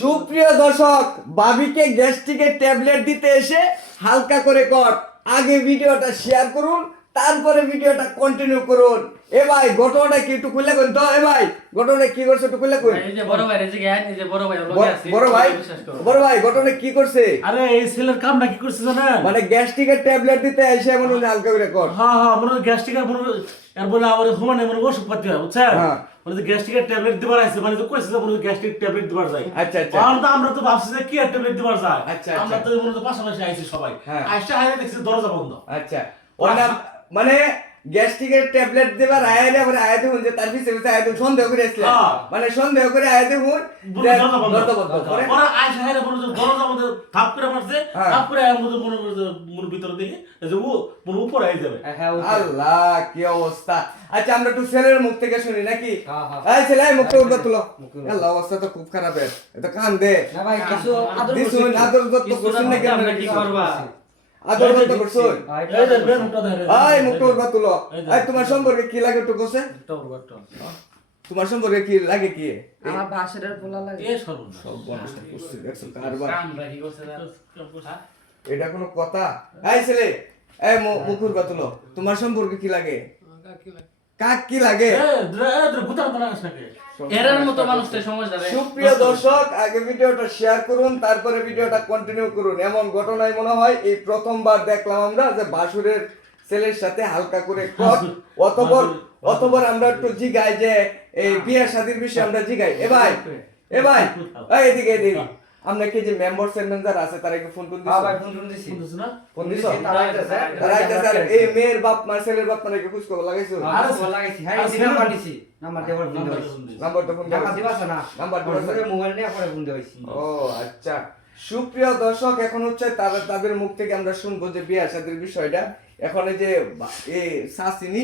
সুপ্রিয় দর্শক, ভাবিকে গ্যাস্ট্রিকের ট্যাবলেট দিতে এসে হালকা করে কর। আগে ভিডিওটা শেয়ার করুন, তারপরে ভিডিওটা কন্টিনিউ করুন। এ ভাই ঘটনাটা কি একটু খুলে কইন তো। এ ভাই ঘটনাটা কি করছে একটু খুলে কইন। এই যে বড় ভাই রেজে জ্ঞান, এই যে বড় ভাই লগে আছে। বড় ভাই ঘটনা কি করছে? আরে এই ছেলের কামটা কি করছে জানেন? মানে গ্যাস্ট্রিকের ট্যাবলেট দিতে এসে এমন হালকা করে কর। হ্যাঁ মনে গ্যাস্ট্রিকের মনে আর বলে আমার হুমানে মনে ওষুধ পাতি হয় বুঝছেন? হ্যাঁ। মানে গ্যাস্ট্রিকের ট্যাবলেট দিবার আইছে, মানে তো কইছে যে মনে গ্যাস্ট্রিক ট্যাবলেট দিবার যায়। আচ্ছা আচ্ছা। আমরা তো ভাবছি যে কি ট্যাবলেট দিবার যায়। আচ্ছা, আমরা আচ্ছা। তো মনে তো পাশাপাশি আইছি সবাই। হ্যাঁ। আইসা হাইরে দেখছি দরজা বন্ধ। আচ্ছা ওর নাম মানে গ্যাস্ট্রিকের ট্যাবলেট দেবার আয়ালে পরে আয়াতে হুন যে তার পিছে পিছে আয়াতে সন্দেহ করে আসলে হ্যাঁ। মানে সন্দেহ করে আয়াতে হুন বলে দরজা বন্ধ। দরজা বন্ধ করে ওরা আইসা হাইরে বলে যে দরজা মধ্যে থাপ করে মারছে, হ্যাঁ। থাপ করে এর মধ্যে মনে মনে ভিতরে দেখি যে ও মনে উপরে আই যাবে। আল্লাহ কি অবস্থা। আচ্ছা আমরা একটু ছেলের মুখ থেকে শুনি নাকি? এই ছেলে এই মুখটা উঠবে তুলো। আল্লাহ অবস্থা তো খুব খারাপ। এটা কান দে না ভাই কিছু আদর দিছুন আদর যত্ন করছেন নাকি আমরা কি করবা? আদর যত্ন করছেন? এই যে বের মুখটা ধরে। এই মুখটা উঠবে তুলো। এই তোমার সম্পর্কে কি লাগে একটু কোসে? তোমার সম্পর্কে কি লাগে কি? আমার বাসের পোলা লাগে এ সর্বনাশ। সব বনস্ত করছে দেখছো কারবার। আমরা কি করছে না? এটা কোনো কথা? এই ছেলে এই মুখ উঠবে তুলো। তোমার সম্পর্কে কি লাগে? কাক কি লাগে? গুতার তারা আসবে। এরার মতো মানুষটা সমঝদার। সুপ্রিয় দর্শক, আগে ভিডিওটা শেয়ার করুন, তারপরে ভিডিওটা কন্টিনিউ করুন। এমন ঘটনায় মনে হয় এই প্রথমবার দেখলাম আমরা যে বাসুরের ছেলের সাথে হালকা করে কর। অতবার আমরা একটু জিগাই যে এই বিয়ে শাদীর বিষয়ে আমরা জিগাই। এ ভাই এই এদিকে আমরা কি যে মেম্বার চেয়ারম্যান যারা আছে তারা কি ফোন দিছে? হ্যাঁ ভাই ফোন দিছি বুঝছ না? ফোন দিছো? তারা আইতাছে তারা আইতাছে। আর এই মেয়ের বাপ মা ছেলের বাপ মানে কি খোঁজ খবর লাগাইছো? আরে ফোন লাগাইছি হ্যাঁ এই নাম্বার দিছি নাম্বার দেবার ফোন দিছি নাম্বার তো ফোন টাকা দিবাছ না নাম্বার দিবাছ পরে মোবাইল নিয়ে পরে ফোন দিছি ও আচ্ছা। সুপ্রিয় দর্শক, এখন হচ্ছে তাদের মুখ থেকে আমরা শুনবো যে বিয়ে শাদীর বিষয়টা। এখন এই যে এই সাসিনি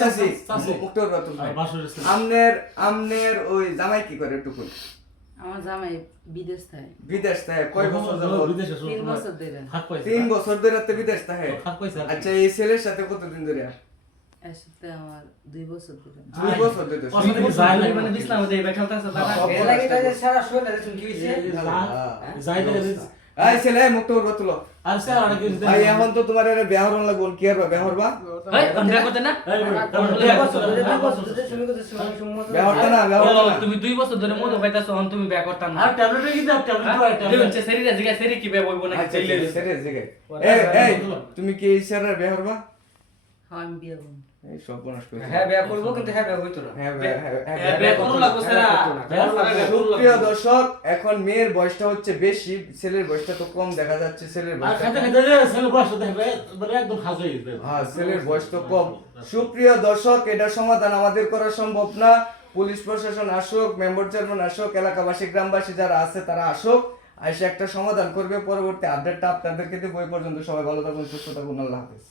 সাসি মুক্তর রতন ভাই, আমনের ওই জামাই কি করে একটু কই? আমার জামাই বিদেশ থাকে। বিদেশ থাকে কয় বছর যাবত? বিদেশে 3 বছর ধরে। হাক পাইছে। 3 বছর ধরে তো বিদেশ থাকে। হাক পাইছে। আচ্ছা এই ছেলের সাথে কতদিন ধরে? এর সাথে আমার 2 বছর ধরে। 2 বছর ধরে। অসুবিধা কি যায় না মানে বিছনা মধ্যে বেখালতা আছে দাদা। এর লাগি তাই সারা শোলে দেখুন কি হইছে যায় না। এই ছেলে মুক্ত করবা তুলো। আর স্যার অনেক কিছু ভাই এখন তো তোমার এর বেহরন লাগবো, কি আর বেহরবা? এই আমরা করতে না? বেহরতা না তুমি 2 বছর ধরে মধু পাইতাছো, এখন তুমি বিয়া করতা না। আর ট্যাবলেট কি দাও? ট্যাবলেট দেখুন সে শরীরে জিগা শরীর কি বিয়া বইবো না আচ্ছা চাইলে। সেরে জিগে। এই তুমি কি এই স্যারের বেহরবা? হ্যাঁ আমি বিয়ে করব। এই সব বনস করে। হ্যাঁ বিয়া করব কিন্তু হ্যাঁ বিয়া হইতো না হ্যাঁ বিয়া করু লাগবো সেরা। সুপ্রিয় দর্শক, এখন মেয়ের বয়সটা হচ্ছে বেশি, ছেলের বয়সটা তো কম দেখা যাচ্ছে। ছেলের আর বয়সটা খাতে খাতে ছেলে বয়স দেখবে মানে একদম হাজে গেছে। হ্যাঁ ছেলের বয়স তো কম। সুপ্রিয় দর্শক, এটার সমাধান আমাদের করা সম্ভব না। পুলিশ প্রশাসন আসুক, মেম্বার চেয়ারম্যান আসুক, এলাকাবাসী গ্রামবাসী যারা আছে তারা আসুক, এসে একটা সমাধান করবে। পরবর্তী আপডেটটা আপনাদেরকে দেব। ওই পর্যন্ত সবাই ভালো থাকুন, সুস্থ থাকুন, আল্লাহ হাফেজ।